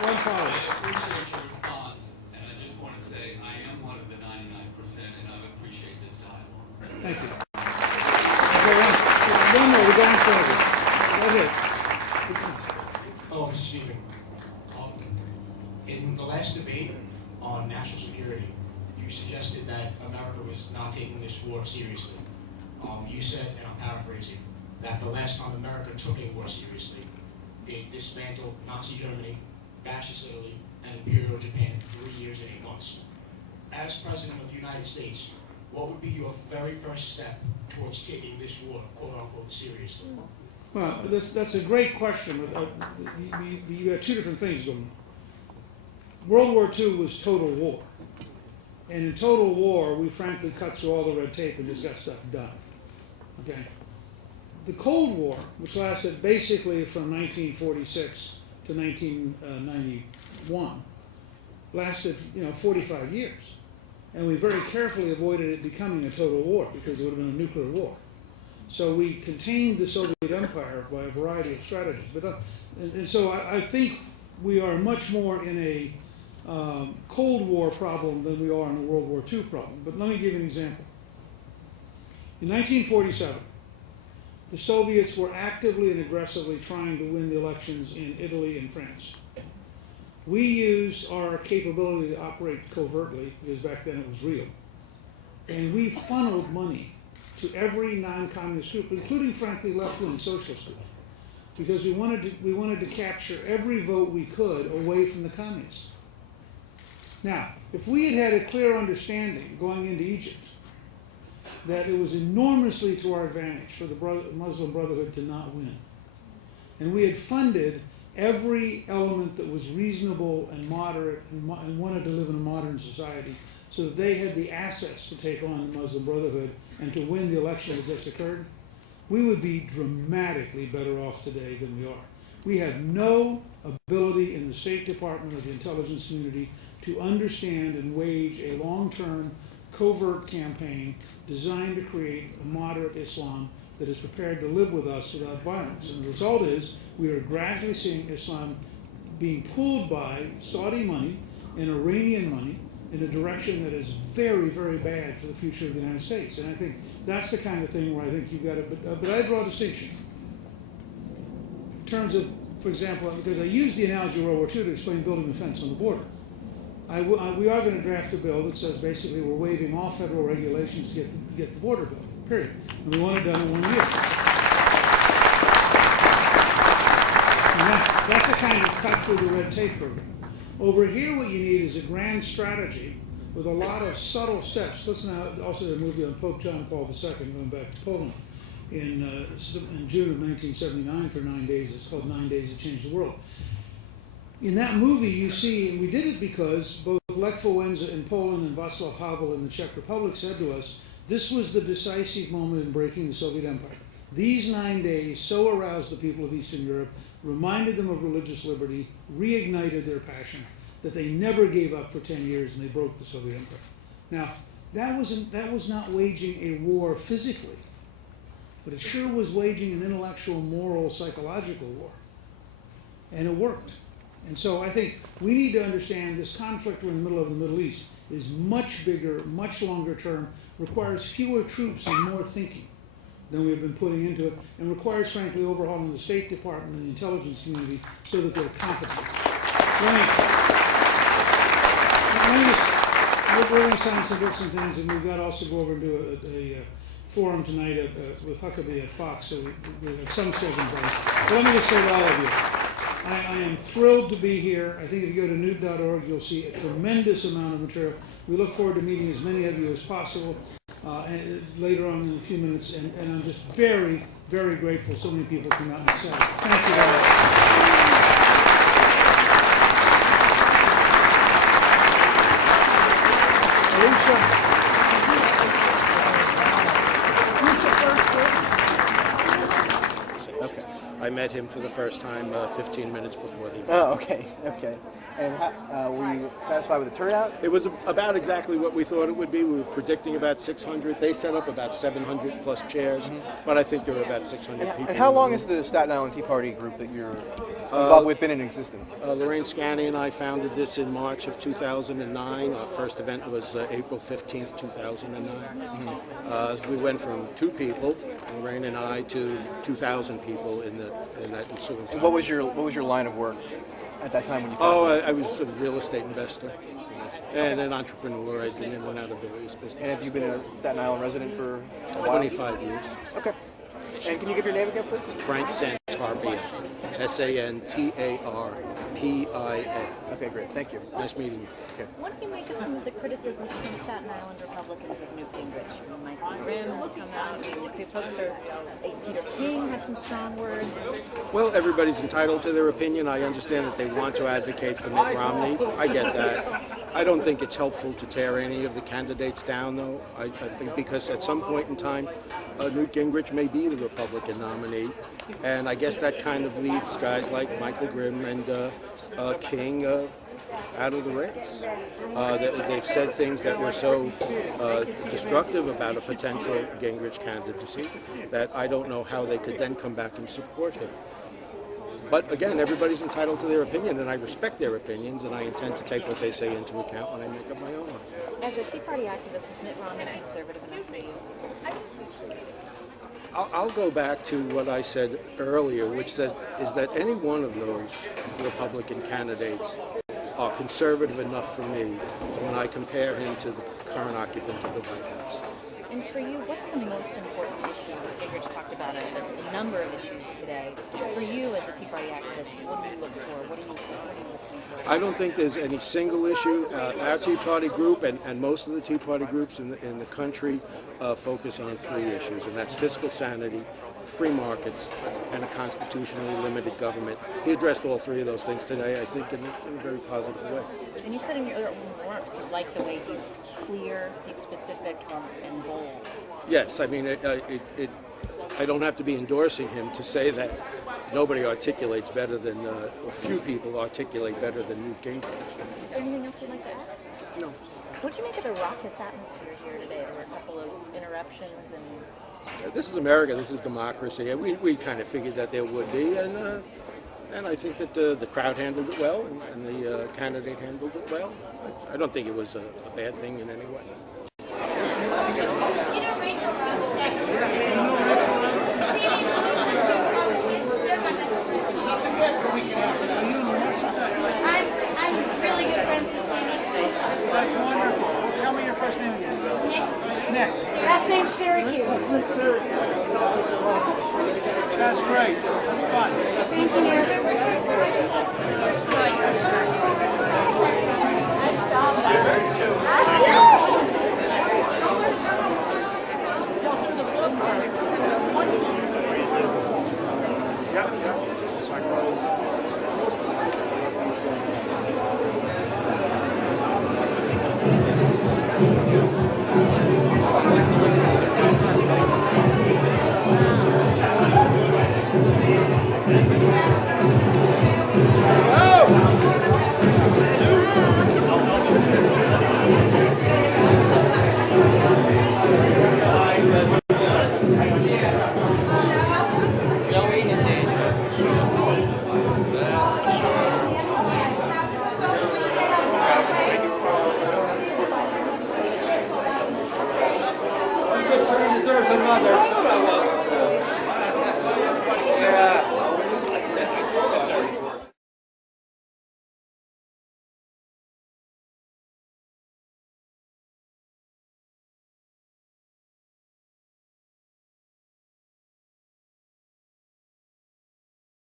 one follow. I appreciate your response, and I just want to say I am one of the 99%, and I appreciate this dialogue. Thank you. Okay, one more. We're going further. Go ahead. Oh, Mr. Stephen, in the last debate on national security, you suggested that America was not taking this war seriously. You said, and I'm paraphrasing, that the last time America took a war seriously, it dismantled Nazi Germany, fascist Italy, and Imperial Japan in 3 years and 8 months. As President of the United States, what would be your very first step towards taking this war, quote unquote, seriously? Well, that's a great question. You got two different things going on. World War II was total war. And in total war, we frankly cut through all the red tape and just got stuff done. Okay? The Cold War, which lasted basically from 1946 to 1991, lasted 45 years. And we very carefully avoided it becoming a total war because it would have been a nuclear war. So we contained the Soviet Empire by a variety of strategies. And so I think we are much more in a Cold War problem than we are in a World War II problem. But let me give you an example. In 1947, the Soviets were actively and aggressively trying to win the elections in Italy and France. We used our capability to operate covertly, because back then it was real. And we funneled money to every non-communist group, including, frankly, left-wing socialist groups, because we wanted to capture every vote we could away from the communists. Now, if we had had a clear understanding going into Egypt that it was enormously to our advantage for the Muslim Brotherhood to not win, and we had funded every element that was reasonable and moderate and wanted to live in a modern society so that they had the assets to take on the Muslim Brotherhood and to win the election that just occurred, we would be dramatically better off today than we are. We have no ability in the State Department or the intelligence community to understand and wage a long-term covert campaign designed to create a moderate Islam that is prepared to live with us without violence. And the result is we are gradually seeing Islam being pulled by Saudi money and Iranian money in a direction that is very, very bad for the future of the United States. And I think that's the kind of thing where I think you've got to, but I draw a distinction. In terms of, for example, because I used the analogy of World War II to explain building a fence on the border. We are going to draft a bill that says basically we're waiving all federal regulations to get the border built, period. And we want it done in 1 year. And that's the kind of cut through the red tape program. Over here, what you need is a grand strategy with a lot of subtle steps. Listen also to the movie on Pope John Paul II, going back to Poland, in June of 1979 for 9 days. It's called 9 Days That Changed the World. In that movie, you see, and we did it because both Lech Wałęsa in Poland and Václav Havel in the Czech Republic said to us, this was the decisive moment in breaking the Soviet Empire. These 9 days so aroused the people of Eastern Europe, reminded them of religious liberty, reignited their passion, that they never gave up for 10 years and they broke the Soviet Empire. Now, that was not waging a war physically, but it sure was waging an intellectual, moral, psychological war. And it worked. And so I think we need to understand this conflict we're in the middle of the Middle East is much bigger, much longer term, requires fewer troops and more thinking than we've been putting into it, and requires, frankly, overhauling the State Department and the intelligence community so that they're competent. We're going to sign some books and things, and we've got to also go over and do a forum tonight with Huckabee at Fox, so we have some skills in place. But let me just say to all of you, I am thrilled to be here. I think if you go to newt.org, you'll see a tremendous amount of material. We look forward to meeting as many of you as possible later on in a few minutes, and I'm just very, very grateful so many people came out and said, thank you very much. Okay. I met him for the first time 15 minutes before the event. Oh, okay. And were you satisfied with the turnout? It was about exactly what we thought it would be. We were predicting about 600. They set up about 700 plus chairs, but I think there were about 600 people. And how long is the Staten Island Tea Party group that you're involved with been in existence? Lorraine Scanny and I founded this in March of 2009. Our first event was April 15th, 2009. We went from 2 people, Lorraine and I, to 2,000 people in that ensuing time. What was your line of work at that time when you Oh, founded it? I was a real estate investor and an entrepreneur. I've been in and out of various And businesses. have you been a Staten Island resident for a while? 25 years. Okay. And can you give your name again, please? Frank Santarpia. Santarpia. Okay, great. Thank you. Nice meeting you. Okay. What do you make of some of the criticisms from Staten Island Republicans of Newt Gingrich? Michael Grimm has come out. I mean, the folks are. Peter King had some strong words. Well, everybody's entitled to their opinion. I understand that they want to advocate for Mitt Romney. I get that. I don't think it's helpful to tear any of the candidates down, though, I think because at some point in time, Newt Gingrich may be the Republican nominee, and I guess that kind of leaves guys like Michael Grimm and King out of the race. They've said things that were so destructive about a potential Gingrich candidacy that I don't know how they could then come back and support him. But again, everybody's entitled to their opinion, and I respect their opinions, and I intend to take what they say into account when I make up my own mind. As a Tea Party activist, is Mitt Romney conservative enough for you? I'll go back to what I said earlier, which is that any one of those Republican candidates are conservative enough for me when I compare him to the current occupant of the White House. And for you, what's the most important issue? Gingrich talked about a number of issues today. For you, as a Tea Party activist, what do you look for? What are you listening for? I don't think there's any single issue. Our Tea Party group and most of the Tea Party groups in the country focus on 3 issues, and that's fiscal sanity, free markets, and a constitutionally limited government. He addressed all 3 of those things today, I think, in a very positive way. And you said in your earlier remarks you like the way he's clear, he's specific, and bold. Yes, I mean, I don't have to be endorsing him to say that nobody articulates better than, or few people articulate better than Newt Gingrich. Is there anything else you'd like to add? No. What do you make of the raucous atmosphere here today? There were a couple of interruptions and... This is America, this is democracy. We kind of figured that there would be, and I think that the crowd handled it well, and the candidate handled it well. I don't think it was a bad thing in any way. I'm really good friends with Sammy. That's wonderful. Tell me your first name again. Nick. Last name's Syracuse. That's great. That's fun. Thank you, Nick.